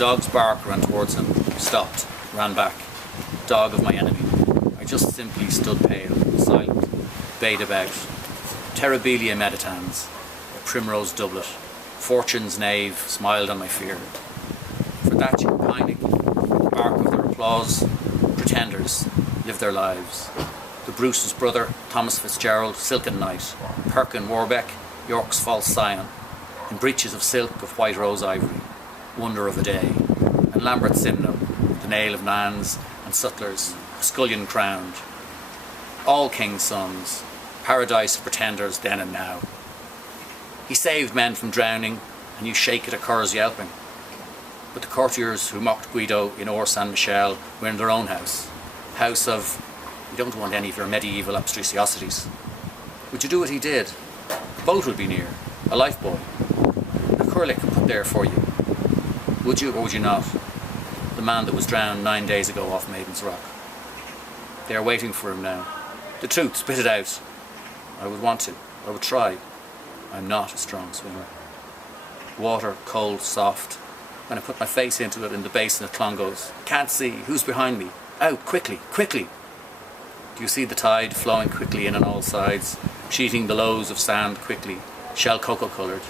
dog's bark ran towards him, stopped, ran back. Dog of my enemy. I just simply stood pale, silent, bayed about. Terribilia meditans, a primrose doublet. Fortune's knave smiled on my fear. For that you were pining. The bark of their applause. Pretenders live their lives. The Bruce's brother, Thomas Fitzgerald, Silken Knight. Perkin Warbeck, York's false scion. In breeches of silk of white rose ivory. Wonder of a day. And Lambert Simnel, the nail of Nans and Sutlers, a scullion crowned. All king's sons, paradise of pretenders then and now. He saved men from drowning, and you shake at a cur's yelping. But the courtiers who mocked Guido in Or San Michel were in their own house. House of, we don't want any of your medieval abstrusiosities. Would you do what he did? A boat would be near, a lifebuoy, a curlick put there for you. Would you or would you not? The man that was drowned 9 days ago off Maiden's Rock. They are waiting for him now. The truth, spit it out. I would want to. I would try. I'm not a strong swimmer. Water, cold, soft. When I put my face into it in the basin of Clongowes. Can't see. Who's behind me? Out, quickly, quickly. Do you see the tide flowing quickly in on all sides, sheeting the lows of sand quickly, shell cocoa coloured?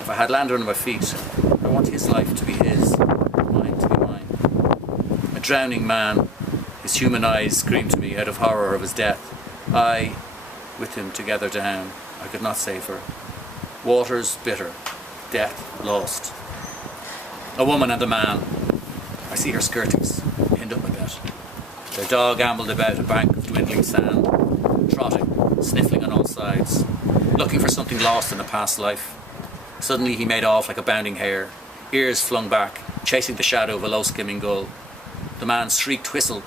If I had land under my feet, I want his life to be his, mine to be mine. A drowning man, his human eyes screamed to me out of horror of his death. I, with him together down, I could not save her. Waters bitter, death lost. A woman and a man. I see her skirtings, pinned up a bit. Their dog ambled about a bank of dwindling sand, trotting, sniffling on all sides, looking for something lost in a past life. Suddenly he made off like a bounding hare, ears flung back, chasing the shadow of a low-skimming gull. The man's shrieked whistle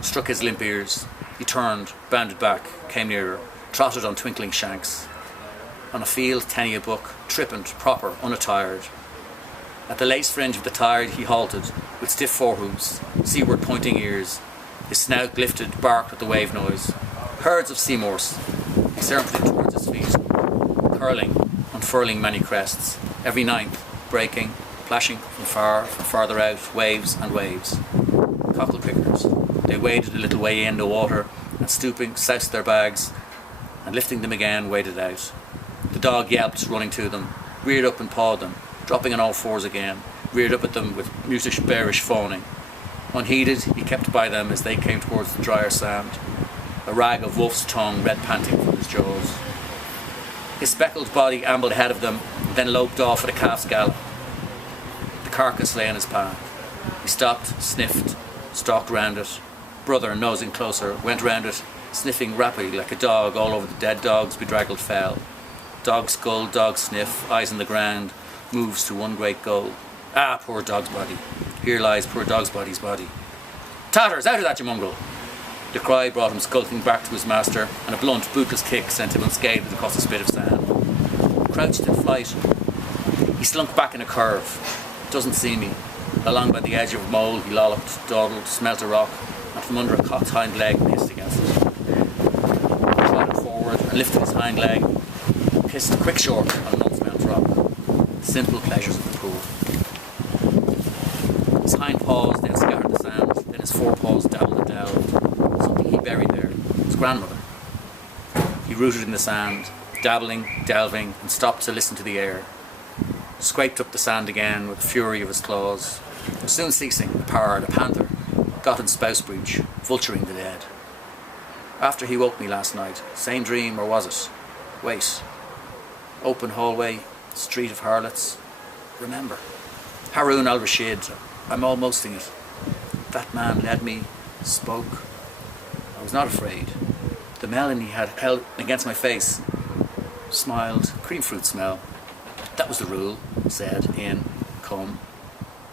struck his limp ears. He turned, bounded back, came nearer, trotted on twinkling shanks. On a field, tenny a buck, trippant, proper, unattired. At the lace fringe of the tide he halted, with stiff forehooves, seaward pointing ears. His snout lifted, barked at the wave noise. Herds of sea morse. He surmounted towards his feet, curling, unfurling many crests, every ninth, breaking, flashing from farther out, waves and waves. Cockle pickers. They waded a little way in the water, and stooping, soused their bags, and lifting them again, waded out. The dog yelped, running to them, reared up and pawed them, dropping on all fours again, reared up at them with mutish, bearish fawning. Unheeded, he kept by them as they came towards the drier sand, a rag of wolf's tongue red panting from his jaws. His speckled body ambled ahead of them, then loped off at a calf's gallop. The carcass lay in his path. He stopped, sniffed, stalked round it. Brother, nosing closer, went round it, sniffing rapidly like a dog all over the dead dog's bedraggled fell. Dog skull, dog sniff, eyes on the ground, moves to one great goal. Ah, poor dog's body. Here lies poor dog's body's body. Tatters, out of that, you mongrel! The cry brought him skulking back to his master, and a blunt, bootless kick sent him unscathed across a spit of sand. Crouched in flight, he slunk back in a curve. Doesn't see me. Along by the edge of a mole he lolloped, dawdled, smelt a rock, and from under a cocked hind leg pissed against it. He trotted forward and lifted his hind leg, pissed quick short on an unsmelt rock. Simple pleasures of the pool. His hind paws then scattered the sand, then his forepaws dabbled and delved. Something he buried there, his grandmother. He rooted in the sand, dabbling, delving, and stopped to listen to the air. Scraped up the sand again with the fury of his claws. Soon ceasing, a pard, a panther, got in spouse breach, vulturing the dead. After he woke me last night, same dream, or was it? Wait. Open hallway, street of harlots. Remember. Haroun al-Rashid, I'm almosting it. That man led me, spoke. I was not afraid. The melon he had held against my face, smiled, cream fruit smell. That was the rule, said, in, come.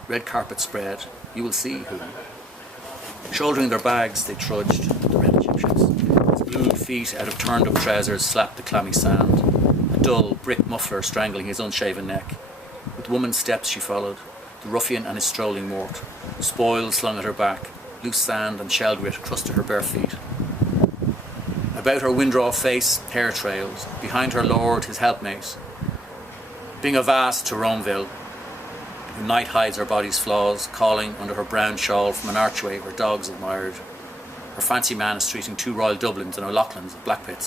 Red carpet spread, you will see who. Shouldering their bags, they trudged, the red Egyptians. His blue feet out of turned-up trousers slapped the clammy sand, a dull brick muffler strangling his unshaven neck. With woman's steps she followed, the ruffian and his strolling mort. Spoils slung at her back, loose sand and shell grit crusted her bare feet. About her windrow face, hair trailed, behind her lord, his helpmate. Being a vast to Romeville, When night hides her body's flaws, calling under her brown shawl from an archway where dogs admired. Her fancy man is treating two Royal Dublins and O'Loughlin's at Blackpits.